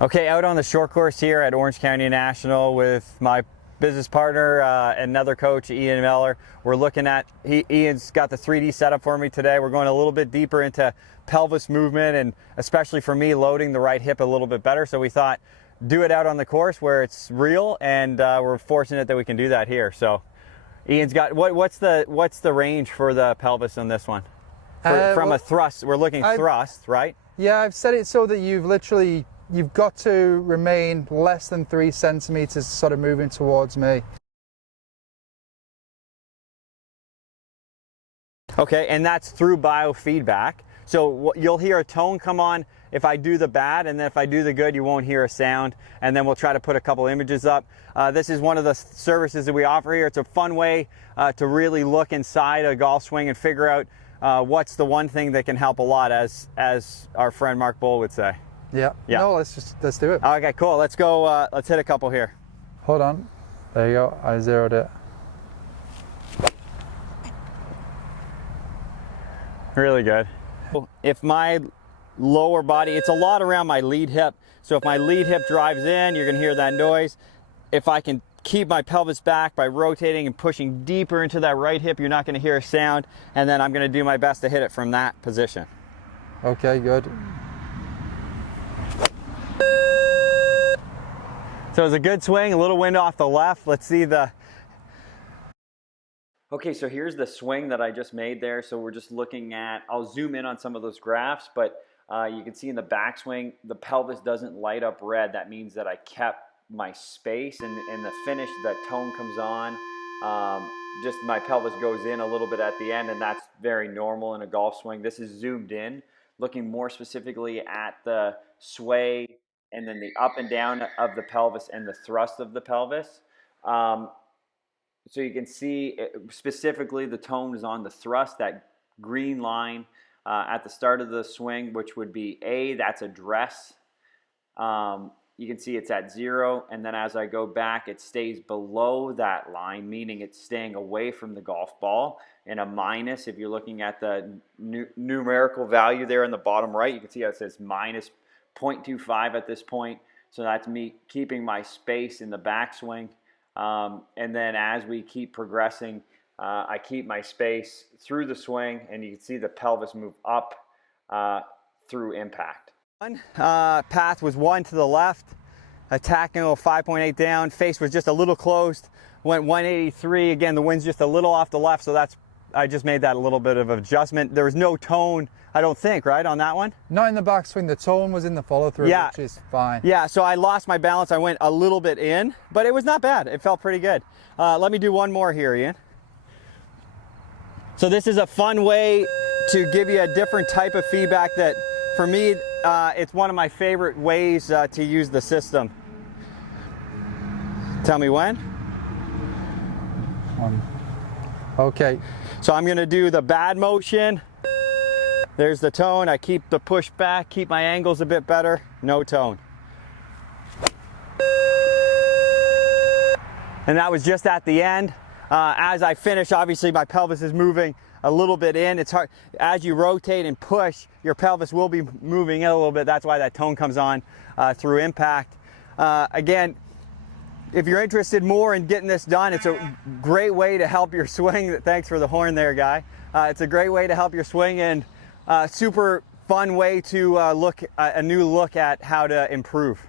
Okay, out on the short course here at Orange County National with my business partner, another coach, Ian Mellor. We're looking at, Ian's got the 3D setup for me today. We're going a little bit deeper into pelvis movement and especially for me, loading the right hip a little bit better. So we thought, do it out on the course where it's real, and we're fortunate that we can do that here. So Ian's got, what's the range for the pelvis on this one? From a thrust, we're looking thrust, right? Yeah, I've set it so that you've got to remain less than 3 centimeters sort of moving towards me. Okay, and that's through biofeedback. So you'll hear a tone come on if I do the bad, and then if I do the good, you won't hear a sound. And then we'll try to put a couple images up. This is one of the services that we offer here. It's a fun way to really look inside a golf swing and figure out what's the one thing that can help a lot, as our friend Mark Bull would say. Yeah. No, let's do it. Okay, cool. Let's go. Let's hit a couple here. Hold on. There you go. I zeroed it. Really good. If my lower body, it's a lot around my lead hip. So if my lead hip drives in, you're going to hear that noise. If I can keep my pelvis back by rotating and pushing deeper into that right hip, you're not going to hear a sound. And then I'm going to do my best to hit it from that position. Okay, good. So it's a good swing, a little wind off the left. Let's see the... Okay, so here's the swing that I just made there. So we're just looking at, I'll zoom in on some of those graphs, but you can see in the backswing, the pelvis doesn't light up red. That means that I kept my space, and in the finish, that tone comes on. Just my pelvis goes in a little bit at the end, and that's very normal in a golf swing. This is zoomed in, looking more specifically at the sway and then the up and down of the pelvis and the thrust of the pelvis. So you can see specifically the tone is on the thrust, that green line at the start of the swing, which would be A, that's address. You can see it's at 0, and then as I go back, it stays below that line, meaning it's staying away from the golf ball. And a minus, if you're looking at the numerical value there in the bottom right, you can see how it says minus 0.25 at this point. So that's me keeping my space in the backswing. And then as we keep progressing, I keep my space through the swing, and you can see the pelvis move up through impact. Path was 1 to the left, attack angle 5.8 down, face was just a little closed, went 183. Again, the wind's just a little off the left, so I just made that a little bit of adjustment. There was no tone, I don't think, right, on that one? Not in the backswing. The tone was in the follow-through, yeah, which is fine. Yeah, so I lost my balance. I went a little bit in, but it was not bad. It felt pretty good. Let me do one more here, Ian. So this is a fun way to give you a different type of feedback that, for me, it's one of my favorite ways to use the system. Tell me when. Okay. So I'm going to do the bad motion. There's the tone. I keep the push back, keep my angles a bit better. No tone. And that was just at the end. As I finish, obviously my pelvis is moving a little bit in. It's hard. As you rotate and push, your pelvis will be moving in a little bit. That's why that tone comes on through impact. Again, if you're interested more in getting this done, it's a great way to help your swing. Thanks for the horn there, guy. It's a great way to help your swing, and super fun way to look a new look at how to improve.